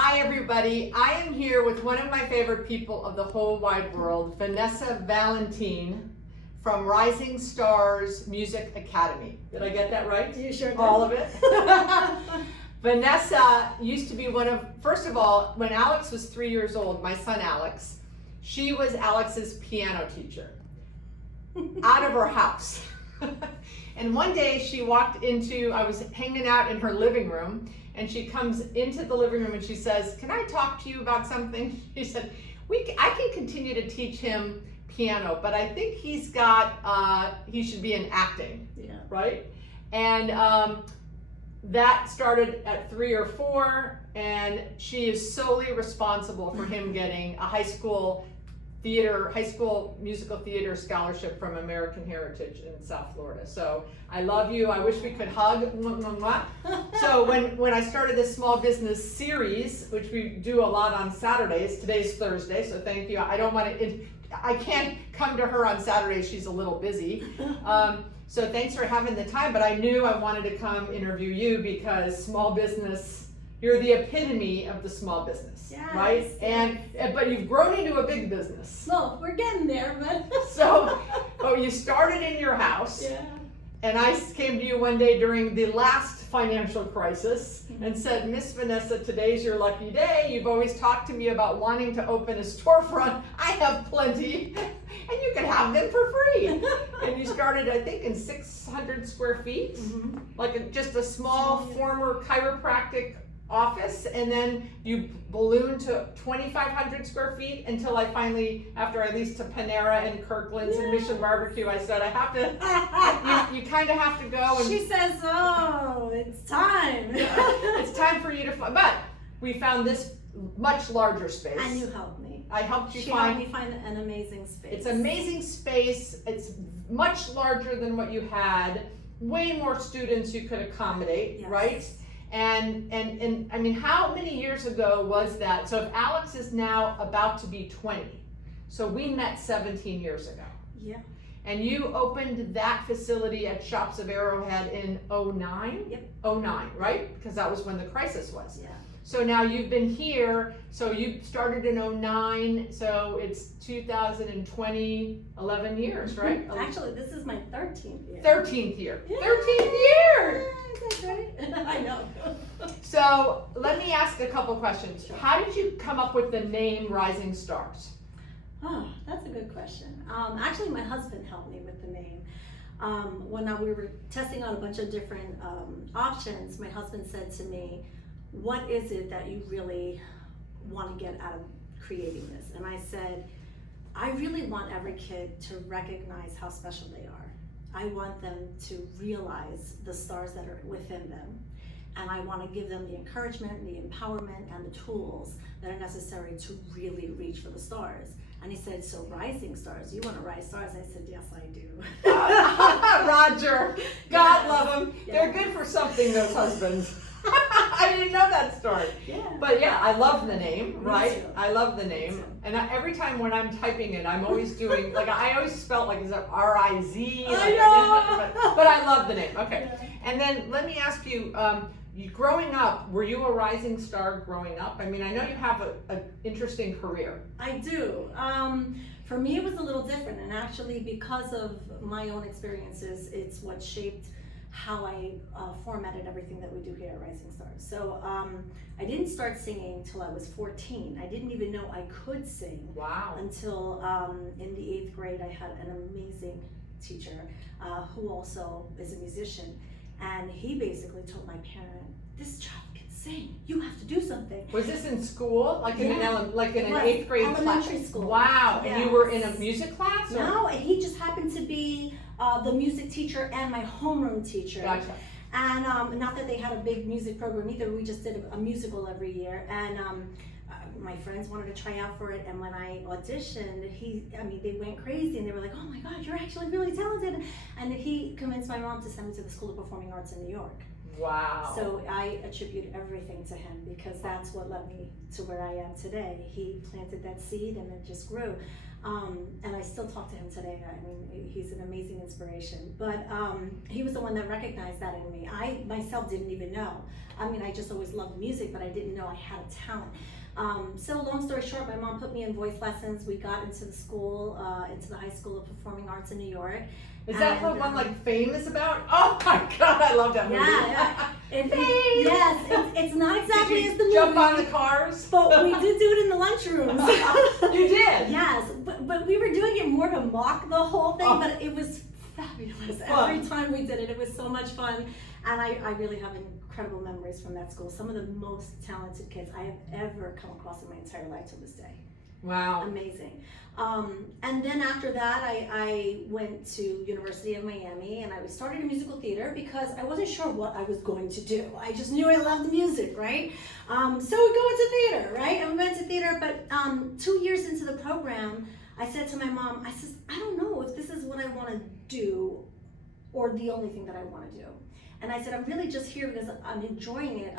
Hi everybody, I am here with one of my favorite people of the whole wide world, Vanessa Valentine from Rising Starz Music Academy. Did I get that right? You sure did. All of it? Vanessa used to be first of all, when Alex was 3 years old, my son Alex, she was Alex's piano teacher out of her house. And one day I was hanging out in her living room, and she comes into the living room and she says, "Can I talk to you about something?" She said, I can continue to teach him piano, but I think he should be in acting, right? And that started at 3 or 4, and she is solely responsible for him getting a high school musical theater scholarship from American Heritage in South Florida. So I love you. I wish we could hug. Mwah, mwah, mwah. So when I started this small business series, which we do a lot on Saturdays, today's Thursday, so thank you. I can't come to her on Saturdays. She's a little busy. So thanks for having the time, but I knew I wanted to come interview you because small business, you're the epitome of the small business, yes, right? Yes. But you've grown into a big business. Well, we're getting there, but. So, you started in your house. Yeah. And I came to you one day during the last financial crisis and said, "Miss Vanessa, today's your lucky day. You've always talked to me about wanting to open a storefront. I have plenty, and you can have them for free." And you started, I think, in 600 square feet, just a small former chiropractic office, and then you ballooned to 2,500 square feet until I finally, after I leased to Panera and Kirkland's and Mission Barbecue, I said, I have to, you kind of have to go. And she says, "Oh, it's time." it's time for you to find, but we found this much larger space. And you helped me. I helped you She find. helped me find an amazing space. It's amazing space. It's much larger than what you had. Way more students you could accommodate, Yes. right? And I mean, how many years ago was that? So if Alex is now about to be 20, so we met 17 years ago. Yeah. And you opened that facility at Shops of Arrowhead in 09? Yep. 09, right? Because that was when the crisis was. Yeah. So now you've been here, so you started in 09, so it's 2020, 11 years, right? Actually, this is my 13th year. 13th year. Yeah. 13th year! Is that right? I know. So let me ask a couple questions. How did you come up with the name Rising Starz? Oh, that's a good question. Actually, my husband helped me with the name. When we were testing out a bunch of different options, my husband said to me, "What is it that you really want to get out of creating this?" And I said, "I really want every kid to recognize how special they are. I want them to realize the stars that are within them. And I want to give them the encouragement, the empowerment, and the tools that are necessary to really reach for the stars." And he said, "So Rising Starz, you want to rise stars?" I said, "Yes, I do." Roger, God Yes. love them. Yes. They're good for something, those husbands. I didn't know that story. Yeah. But yeah, I love the name, Me right? too. I love the Me name. too. And every time when I'm typing it, I'm always doing, I always spelt is it R-I-Z? I know. But I love the name, okay. Yeah. And then let me ask you, growing up, were you a rising star growing up? I mean, I know you have an interesting career. I do. For me, it was a little different, and actually, because of my own experiences, it's what shaped how I formatted everything that we do here at Rising Starz. So I didn't start singing till I was 14. I didn't even know I could sing. Wow. Until in the 8th grade, I had an amazing teacher who also is a musician, and he basically told my parent, "This child can sing. You have to do something." Was this in school, in an Right. 8th grade Elementary class? school. Wow. Yes. And you were in a music class? Or? No, he just happened to be the music teacher and my homeroom teacher. Gotcha. And not that they had a big music program either. We just did a musical every year, and my friends wanted to try out for it. And when I auditioned, they went crazy, and they were like, "Oh my God, you're actually really talented!" And he convinced my mom to send me to the School of Performing Arts in New York. Wow. So I attribute everything to him, because that's what led me to where I am today. He planted that seed and it just grew. And I still talk to him today. I mean, he's an amazing inspiration. But he was the one that recognized that in me. I myself didn't even know. I mean, I just always loved music, but I didn't know I had a talent. So long story short, my mom put me in voice lessons. We got into the school, into the High School of Performing Arts in New York. Is that the one like Fame is about? Oh my God, I love that movie. Yeah. Yes, it's not exactly Did as the you movie. jump on the cars? But we did do it in the lunchrooms. You did? Yes, but we were doing it more to mock the whole thing, but it was fabulous. Every time we did it, it was so much fun. And I really have incredible memories from that school. Some of the most talented kids I have ever come across in my entire life to this day. Wow. Amazing. And then after that, I went to University of Miami and I started in musical theater because I wasn't sure what I was going to do. I just knew I loved music, right? So we go into theater, right? And we went to theater, but 2 years into the program, I said to my mom, I said, I don't know if this is what I want to do or the only thing that I want to do. And I said, I'm really just here because I'm enjoying it.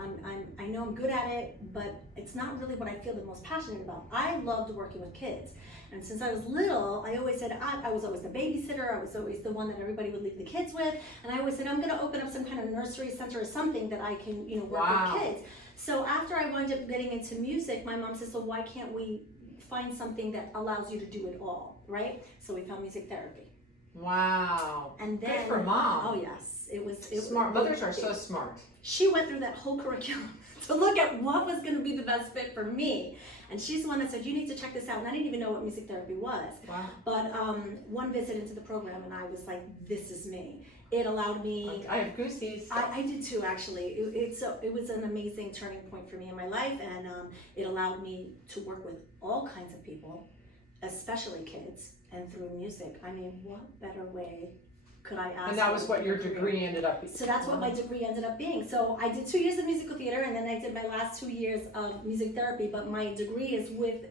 I know I'm good at it, but it's not really what I feel the most passionate about. I loved working with kids. And since I was little, I always said, I was always the babysitter. I was always the one that everybody would leave the kids with. And I always said, I'm going to open up some kind of nursery center or something that I can, work with kids. So after I wound up getting into music, my mom said, so why can't we find something that allows you to do it all, right? So we found music therapy. Wow. And then, good for mom. Oh yes, it was smart. Mothers are so smart. She went through that whole curriculum to look at what was going to be the best fit for me. And she's the one that said, you need to check this out. And I didn't even know what music therapy was. Wow. But one visit into the program and I was like, this is me. It allowed me. I have goosies. I did too, actually. It was an amazing turning point for me in my life. And it allowed me to work with all kinds of people, especially kids, and through music. I mean, what better way could I ask? And that was what your degree ended up being. So that's what my degree ended up being. So I did 2 years of musical theater, and then I did my last 2 years of music therapy. But my degree is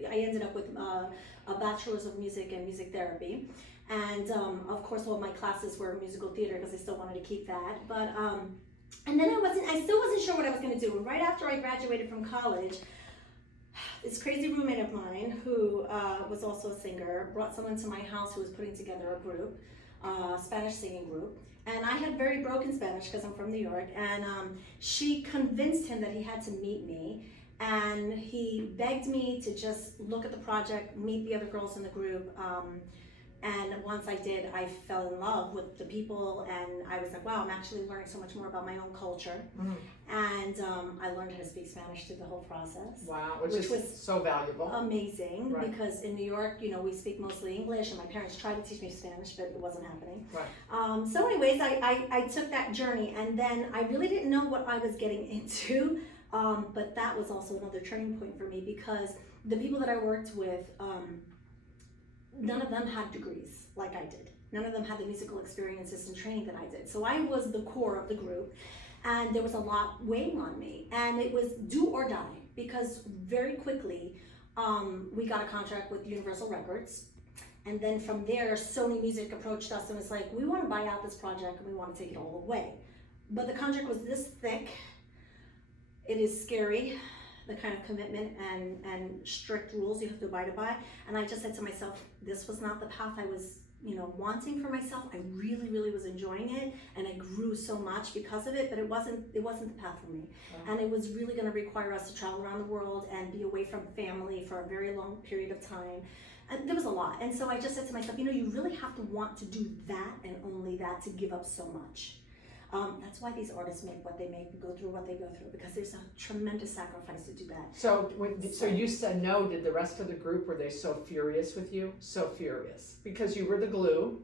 I ended up with a bachelor's of music and music therapy. And of course, all my classes were musical theater because I still wanted to keep that. But and then I still wasn't sure what I was going to do. Right after I graduated from college, this crazy roommate of mine who was also a singer brought someone to my house who was putting together a group, Spanish singing group. And I had very broken Spanish because I'm from New York. And she convinced him that he had to meet me. And he begged me to just look at the project, meet the other girls in the group. And once I did, I fell in love with the people, and I was like, wow, I'm actually learning so much more about my own culture. Mm. And I learned how to speak Spanish through the whole process. Wow, which was so valuable. Amazing, right. Because in New York, we speak mostly English, and my parents tried to teach me Spanish, but it wasn't happening. Right. So anyways, I took that journey, and then I really didn't know what I was getting into, but that was also another turning point for me because the people that I worked with, none of them had degrees like I did. None of them had the musical experiences and training that I did. So I was the core of the group, and there was a lot weighing on me. And it was do or die, because very quickly we got a contract with Universal Records. And then from there, Sony Music approached us and was like, we want to buy out this project and we want to take it all away. But the contract was this thick. It is scary, the kind of commitment and strict rules you have to abide by. And I just said to myself, this was not the path I was, wanting for myself. I really, really was enjoying it, and I grew so much because of it, but it wasn't the path for me. Wow. And it was really going to require us to travel around the world and be away from family for a very long period of time. And there was a lot. And so I just said to myself, you really have to want to do that and only that to give up so much. That's why these artists make what they make and go through what they go through, because there's a tremendous sacrifice to do that. So you said no. Did the rest of the group, were they so furious with you? So furious. Because you were the glue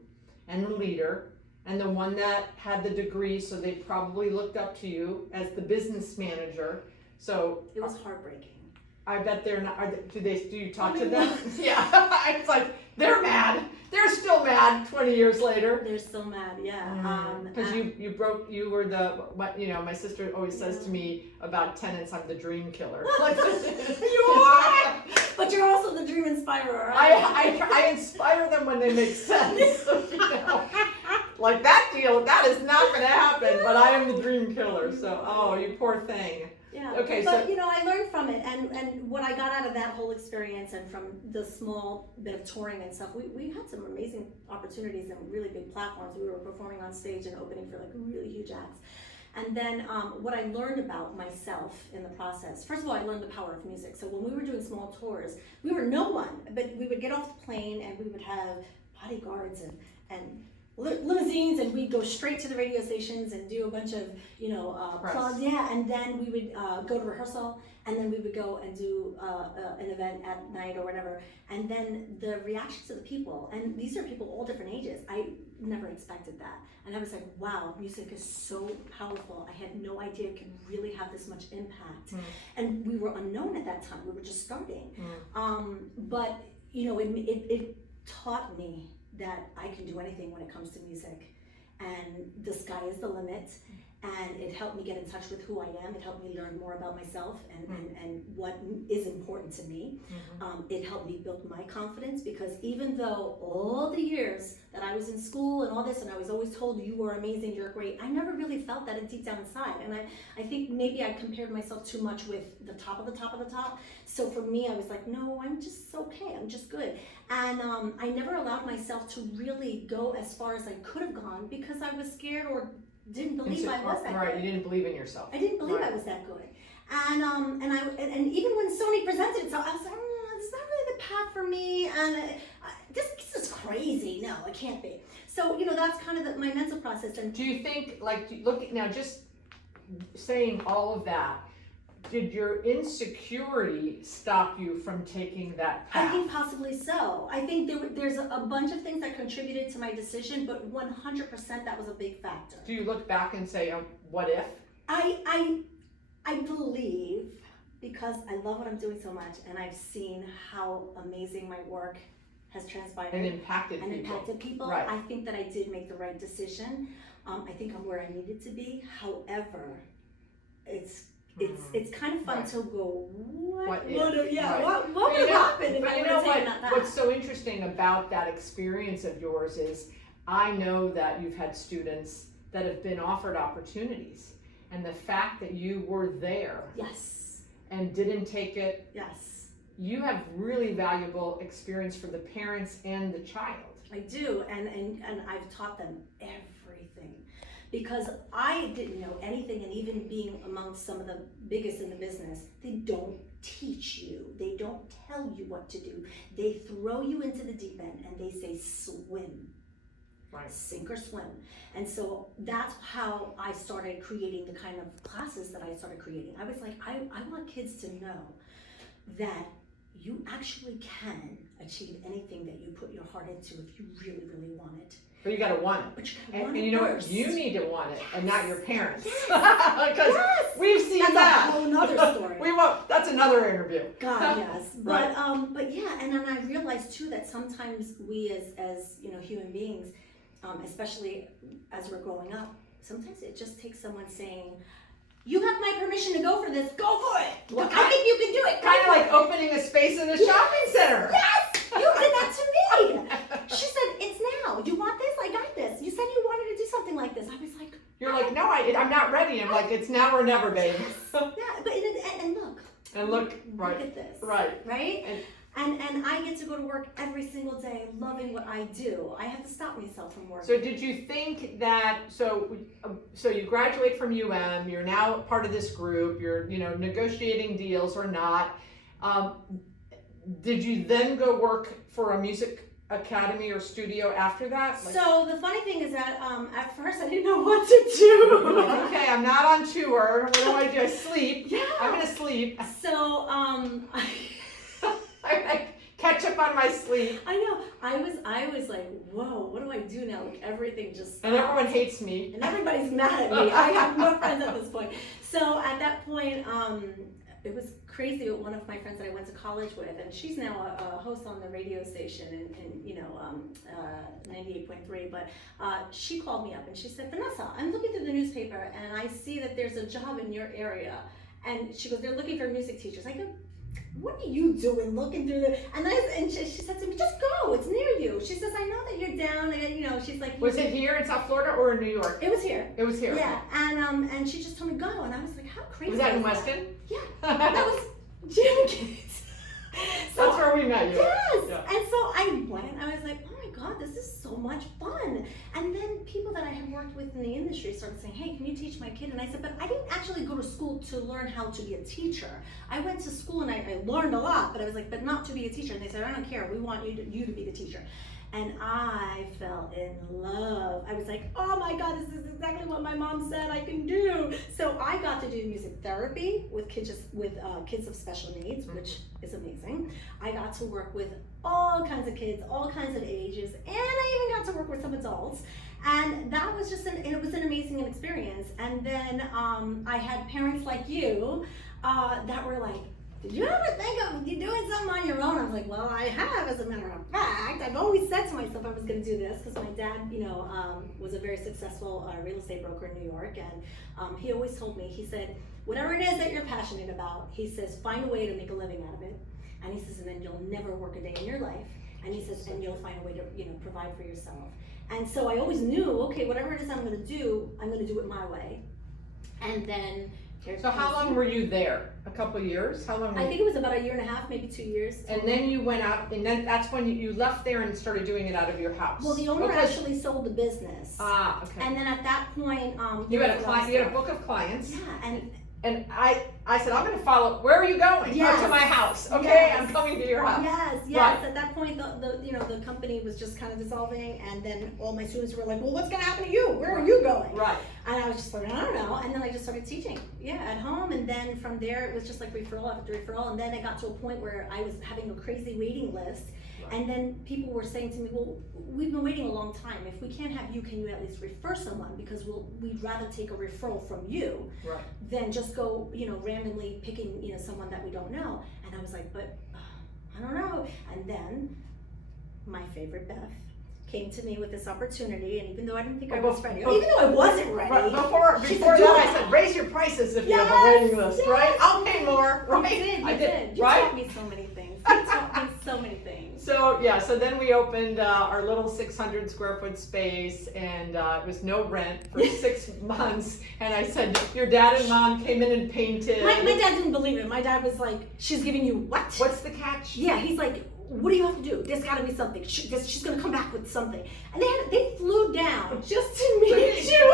and the leader and the one that had the degree, so they probably looked up to you as the business manager. So it was heartbreaking. I bet they're not. Do you talk to them? Yeah. It's like they're mad. They're still mad 20 years later. They're still mad, yeah. Because you were my sister always says to me about tenants, I'm the dream killer. Like, you are! But you're also the dream inspirer, right? I inspire them when they make sense. Like that deal, that is not going to happen, but I am the dream killer. So, oh, you poor thing. Yeah. Okay, but so you know, I learned from it, and what I got out of that whole experience, and from the small bit of touring and stuff, we had some amazing opportunities and really big platforms. We were performing on stage and opening for like really huge acts. And then what I learned about myself in the process, first of all, I learned the power of music. So when we were doing small tours, we were no one, but we would get off the plane and we would have bodyguards and limousines, and we'd go straight to the radio stations and do a bunch of, you know, plugs. Yeah, and then we would go to rehearsal, and then we would go and do an event at night or whatever. And then the reactions of the people, and these are people all different ages. I never expected that. And I was like, wow, music is so powerful. I had no idea it could really have this much impact. And we were unknown at that time. We were just starting. But, you know, it taught me that I can do anything when it comes to music, and the sky is the limit. And it helped me get in touch with who I am. It helped me learn more about myself and what is important to me. It helped me build my confidence, because even though all the years that I was in school and all this, and I was always told you were amazing, you're great, I never really felt that deep down inside. And I think maybe I compared myself too much with the top of the top of the top. So for me, I was like, no, I'm just okay, I'm just good. And I never allowed myself to really go as far as I could have gone, because I was scared or didn't believe I was that good. Right, you didn't believe in yourself. I didn't believe I was that good. And even when Sony presented it, so I was like, this is not really the path for me, and this is crazy. No, it can't be. So, you know, that's kind of my mental process. And do you think, like, look at now, just saying all of that, did your insecurity stop you from taking that path? I think possibly so. I think there's a bunch of things that contributed to my decision, but 100% that was a big factor. Do you look back and say, what if? I believe, because I love what I'm doing so much, and I've seen how amazing my work has transpired and impacted people. Right. I think that I did make the right decision. I think I'm where I needed to be. However, it's kind of fun to go, what would have happened if I would have taken that path? What's so interesting about that experience of yours is, I know that you've had students that have been offered opportunities, and the fact that you were there, yes, and didn't take it, yes, you have really valuable experience for the parents and the child. I do, and I've taught them everything, because I didn't know anything, and even being amongst some of the biggest in the business, they don't teach you, they don't tell you what to do. They throw you into the deep end and they say swim. Right. Sink or swim. And so that's how I started creating the kind of classes that I started creating. I was like, I want kids to know that you actually can achieve anything that you put your heart into if you really, really want it. But you gotta want it. But you gotta want and it you know first. what? You need to want it, and not your parents. Yes. Because we've seen that's that. a whole nother story. We won't. That's another interview. God, yes. Right. But yeah, and then I realized too that sometimes we as you know, human beings, especially as we're growing up, sometimes it just takes someone saying, you have my permission to go for this, go for it. Well, I think you can do it. Kind of like opening a space in a shopping center. Yes, you did that to me. She said, it's now. You want this? I got this. You said you wanted to do something like this. I was like, you're like, no, I'm not ready. I'm like, it's now or never, babe. Yeah, but and look. And look, right. Look at this. Right. Right? And I get to go to work every single day loving what I do. I have to stop myself from working. So did you think that, so you graduate from UM, you're now part of this group, you're, you know, negotiating deals or not. Did you then go work for a music academy or studio after that? So the funny thing is that at first I didn't know what to do. Okay, I'm not on tour. What do? I sleep. Yeah. I'm gonna sleep. So I catch up on my sleep. I know. I was like, whoa, what do I do now? Like everything just stopped. And everyone hates me. And everybody's mad at me. I have no friends at this point. So at that point, it was crazy with one of my friends that I went to college with, and she's now a host on the radio station in 98.3. But she called me up and she said, Vanessa, I'm looking through the newspaper and I see that there's a job in your area. And she goes, they're looking for music teachers. I go, what are you doing looking through the, and she said to me, just go, it's near you. She says, I know that you're down, and you know, she's like. Was it here in South Florida or in New York? It was here. It was here. Yeah, and she just told me go, and I was like, how crazy Was that in is Weston? Yeah, that was Jim Kids. So, that's where we met you. Yes, Yeah. and so I went, I was like, oh my God, this is so much fun. And then people that I had worked with in the industry started saying, hey, can you teach my kid? And I said, but I didn't actually go to school to learn how to be a teacher. I went to school and I learned a lot, but I was like, but not to be a teacher. And they said, I don't care, we want you to be the teacher. And I fell in love. I was like, oh my God, this is exactly what my mom said I can do. So I got to do music therapy with kids of special needs, which is amazing. I got to work with all kinds of kids, all kinds of ages, and I even got to work with some adults. And that was just it was an amazing experience. And then I had parents like you that were like, did you ever think of you doing something on your own? I was like, well, I have, as a matter of fact. I've always said to myself I was going to do this because my dad, was a very successful real estate broker in New York, and he always told me, he said, whatever it is that you're passionate about, he says, find a way to make a living out of it, and he says, and then you'll never work a day in your life, and he says, and you'll find a way to, provide for yourself. And so I always knew, okay, whatever it is I'm going to do it my way, and then. So how long were you there? A couple of years? How long? I think it was about a year and a half, maybe 2 years. And then you went out, and then that's when you left there and started doing it out of your house. Well, the owner actually sold the business. Ah, okay. And then at that point, you had a client. You had a book of clients. Yeah, and I said, I'm going to follow. Where are you going? Yes. Oh, to my house. Okay, Yes. I'm coming to your house. Yes. Right. At that point, the company was just kind of dissolving, and then all my students were like, well, what's going to happen to you? Where are you going? Right. And I was just like, I don't know. And then I just started teaching, at home. And then from there, it was just like referral after referral. And then it got to a point where I was having a crazy waiting list. Right. And then people were saying to me, well, we've been waiting a long time. If we can't have you, can you at least refer someone? Because we'd rather take a referral from you than just go, randomly picking, someone that we don't know. And I was like, but I don't know. And then my favorite Beth came to me with this opportunity, and even though I didn't think I was ready, even though I wasn't ready, before that I said, raise your prices if you have a waiting list, right? I'll pay more, right? You did. You taught me so many things. You taught me so many things. So then we opened our little 600 square foot space, and it was no rent for 6 months. And I said, your dad and mom came in and painted. My dad didn't believe it. My dad was like, she's giving you what? What's the catch? Yeah, he's like, what do you have to do? There's got to be something. She's going to come back with something. And they flew down just to meet you.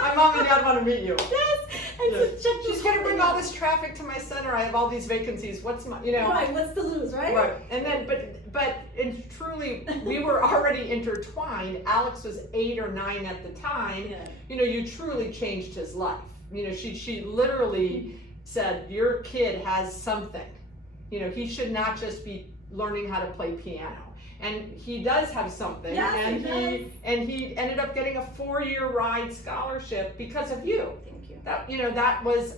My mom and dad want to meet you. Yes. And yeah. She's going to bring all this traffic to my center. I have all these vacancies. What's my, Right, what's to lose, right? Right. And then, but it truly, we were already intertwined. Alex was 8 or 9 at the time. Yeah. You truly changed his life. She literally said, your kid has something. He should not just be learning how to play piano, and he does have something. Yes, and he ended up getting a 4-year ride scholarship because of you. Thank you. That was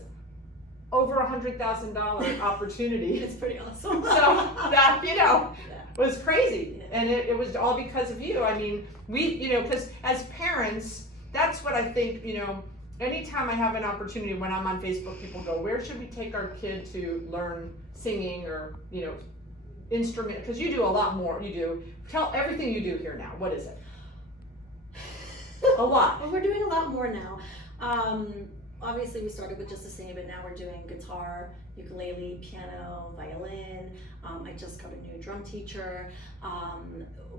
over $100,000 opportunity. It's pretty awesome. So that was crazy, and it was all because of you. I mean, we because as parents, that's what I think. Anytime I have an opportunity, when I'm on Facebook, people go, where should we take our kid to learn singing or instrument, because you do a lot more. Tell everything you do here now. What is it? A lot. Well, we're doing a lot more now. Obviously we started with just the same, but now we're doing guitar, ukulele, piano, violin. I just got a new drum teacher.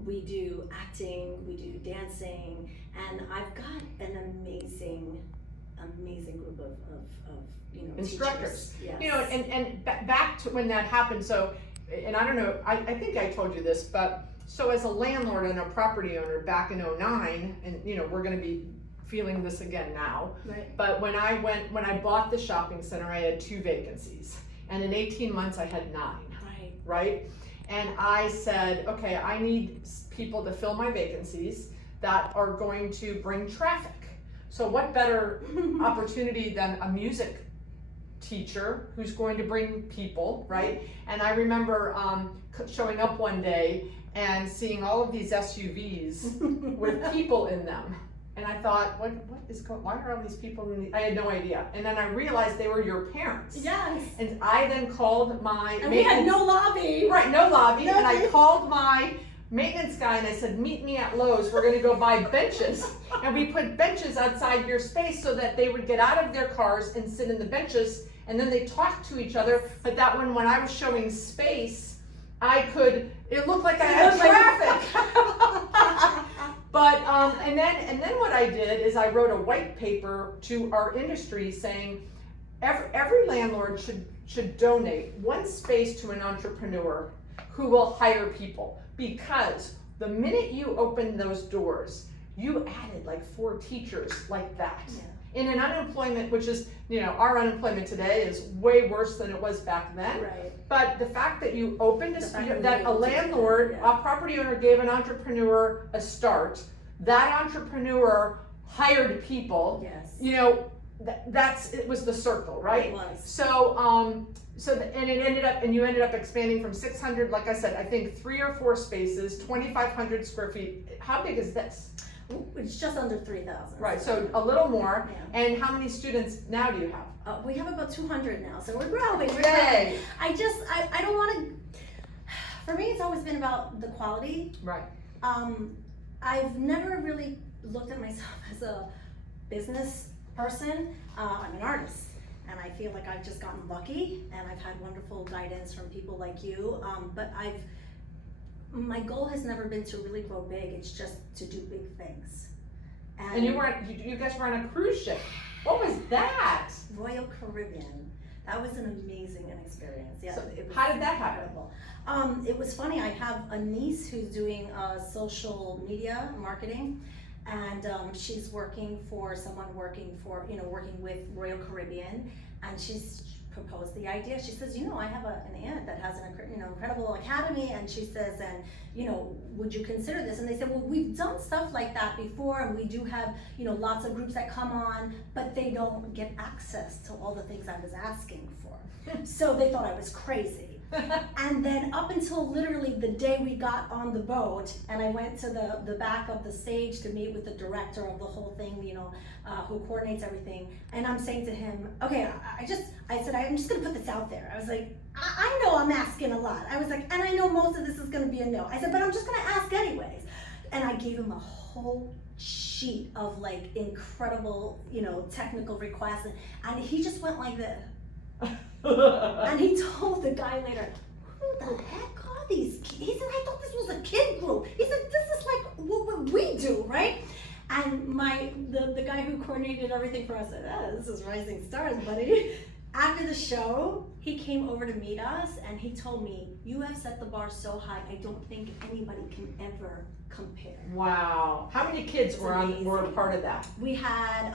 We do acting, we do dancing, and I've got an amazing group of instructors. Yes. And back to when that happened. So. And I don't know, I think I told you this, but so as a landlord and a property owner back in 2009, and we're going to be feeling this again now. Right. But when I bought the shopping center, I had 2 vacancies, and in 18 months I had 9. Right. And I said, okay, I need people to fill my vacancies that are going to bring traffic. So what better opportunity than a music teacher who's going to bring people, right? And I remember showing up one day and seeing all of these SUVs with people in them. And I thought, why are all these people in I had no idea. And then I realized they were your parents. Yes. And I then called my And we had no lobby. Right, no lobby. And I Nothing. called my maintenance guy and I said, meet me at Lowe's. We're gonna go buy benches. And we put benches outside your space so that they would get out of their cars and sit in the benches, and then they talked to each other. But that when I was showing space, it looked like I had traffic. But and then what I did is I wrote a white paper to our industry saying every landlord should donate one space to an entrepreneur who will hire people, because the minute you opened those doors, you added like 4 teachers like that. Yeah. In an unemployment, which is, our unemployment today is way worse than it was back then. Right. But the fact that you opened that a landlord, yeah. a property owner gave an entrepreneur a start, that entrepreneur hired people. Yes. It was the circle, right? It was. So, and you ended up expanding from 600, like I said, I think 3 or 4 spaces, 2,500 square feet. How big is this? It's just under 3,000. Right, so a little more. Yeah. And how many students now do you have? We have about 200 now, so we're growing. Yay! I don't want to. For me, it's always been about the quality. Right. I've never really looked at myself as a business person. I'm an artist, and I feel like I've just gotten lucky, and I've had wonderful guidance from people like you. But my goal has never been to really grow big. It's just to do big things. And you guys were on a cruise ship. What was that? Royal Caribbean. That was an amazing experience. Yeah. So it was how did that happen? incredible. It was funny. I have a niece who's doing social media marketing, and she's working for someone working with Royal Caribbean, and she's proposed the idea. She says, I have an aunt that has an incredible academy, and she says, and would you consider this? And they said, well, we've done stuff like that before, and we do have lots of groups that come on, but they don't get access to all the things I was asking for. So they thought I was crazy. And then up until literally the day we got on the boat, and I went to the back of the stage to meet with the director of the whole thing, who coordinates everything. And I'm saying to him, okay, I said, I'm just gonna put this out there. I was like, I know I'm asking a lot. I was like, and I know most of this is gonna be a no. I said, but I'm just gonna ask anyways. And I gave him a whole sheet of like incredible, technical requests, and he just went like this. And he told the guy later, who the heck are these kids? He said, I thought this was a kid group. He said, this is like what we do, right? And the guy who coordinated everything for us said, this is Rising Starz, buddy. After the show, he came over to meet us, and he told me, you have set the bar so high, I don't think anybody can ever compare. Wow. How many kids were a part of that? We had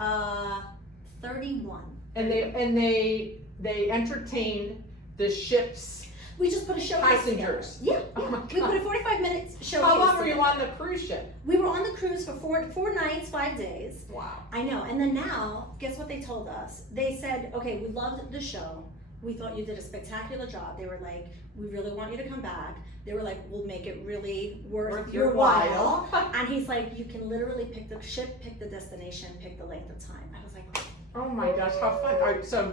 31. And they entertained the ship's We just put a show passengers. Yeah. Oh my We put a 45-minute show. How long were you on the cruise ship? We were on the cruise for four nights, 5 days. Wow. I know. And then now, guess what they told us? They said, okay, we loved the show. We thought you did a spectacular job. They were like, we really want you to come back. They were like, we'll make it really worth your while. And he's like, you can literally pick the ship, pick the destination, pick the length of time. I was like, oh my gosh, how fun! All right, so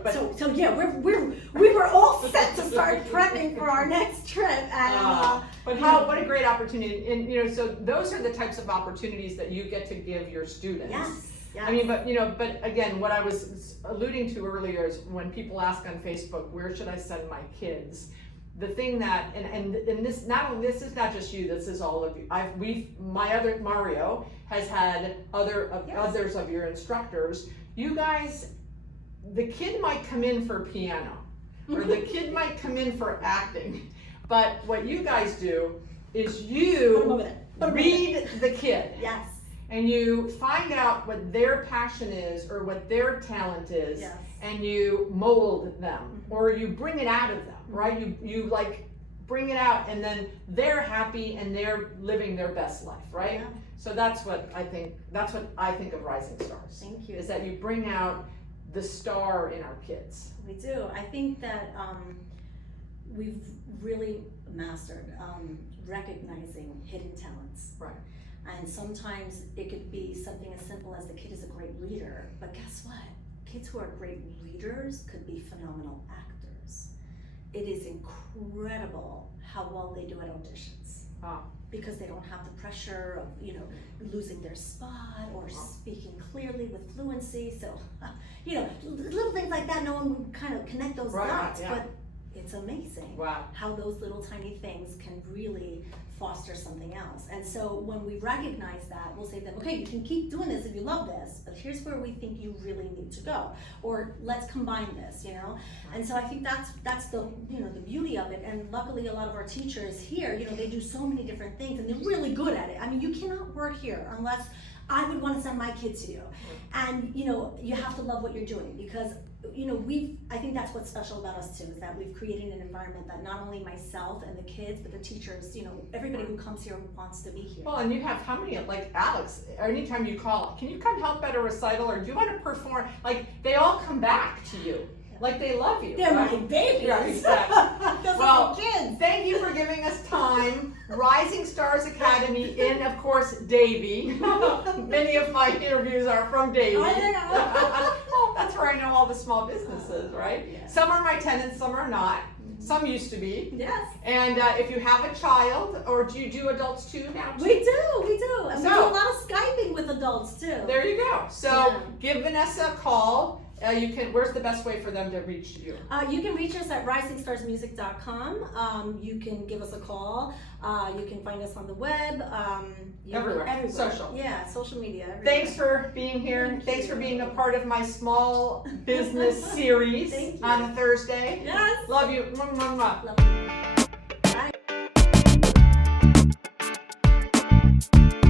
yeah, we were all set to start prepping for our next trip, and what a great opportunity! And so those are the types of opportunities that you get to give your students. Yes. I mean, but again, what I was alluding to earlier is when people ask on Facebook, where should I send my kids? The thing that and this is not just you, this is all of you. Mario has had others of your instructors. You guys, the kid might come in for piano, or the kid might come in for acting, but what you guys do is you read the kid. Yes. And you find out what their passion is or what their talent is, yes. And you mold them, or you bring it out of them, right? You like bring it out, and then they're happy and they're living their best life, right? Yeah. So that's what I think of Rising Starz. Thank you. Is that you bring out the star in our kids. We do. I think that we've really mastered recognizing hidden talents. Right. And sometimes it could be something as simple as the kid is a great reader, but guess what? Kids who are great readers could be phenomenal actors. It is incredible how well they do at auditions. Wow. Because they don't have the pressure of, you know, losing their spot or speaking clearly with fluency. So, you know, little things like that, no one would kind of connect those dots, but it's amazing how those little tiny things can really foster something else. And so when we recognize that, we'll say to them, okay, you can keep doing this if you love this, but here's where we think you really need to go. Or let's combine this, you know? And so I think that's the, you know, the beauty of it. And luckily a lot of our teachers here, you know, they do so many different things and they're really good at it. I mean, you cannot work here unless I would want to send my kids to you. And, you know, you have to love what you're doing because, you know, I think that's what's special about us too, is that we've created an environment that not only myself and the kids, but the teachers, you know, everybody who comes here wants to be here. Well, and you have how many, like Alex, anytime you call, can you come help at a recital or do you want to perform? Like, they all come back to you. Like, they love you. They're my babies. Yeah, exactly. Those well, are my kids. Thank you for giving us time. Rising Starz Academy in, of course, Davie. Many of my interviews are from Davie. Well, that's where I know all the small businesses, right? Yeah. Some are my tenants, some are not. Some used to be. Yes. And if you have a child, or do you do adults too now? We do. And we do a lot of Skyping with adults too. There you go. So give Vanessa a call. Where's the best way for them to reach you? You can reach us at risingstarsmusic.com. You can give us a call. You can find us on the web. Everywhere. Social. Yeah, social media. Everywhere. Thanks for being here. Thanks for being a part of my small business series on a Thursday. Yes. Love you. Mwah, mwah, mwah. Love you. Bye.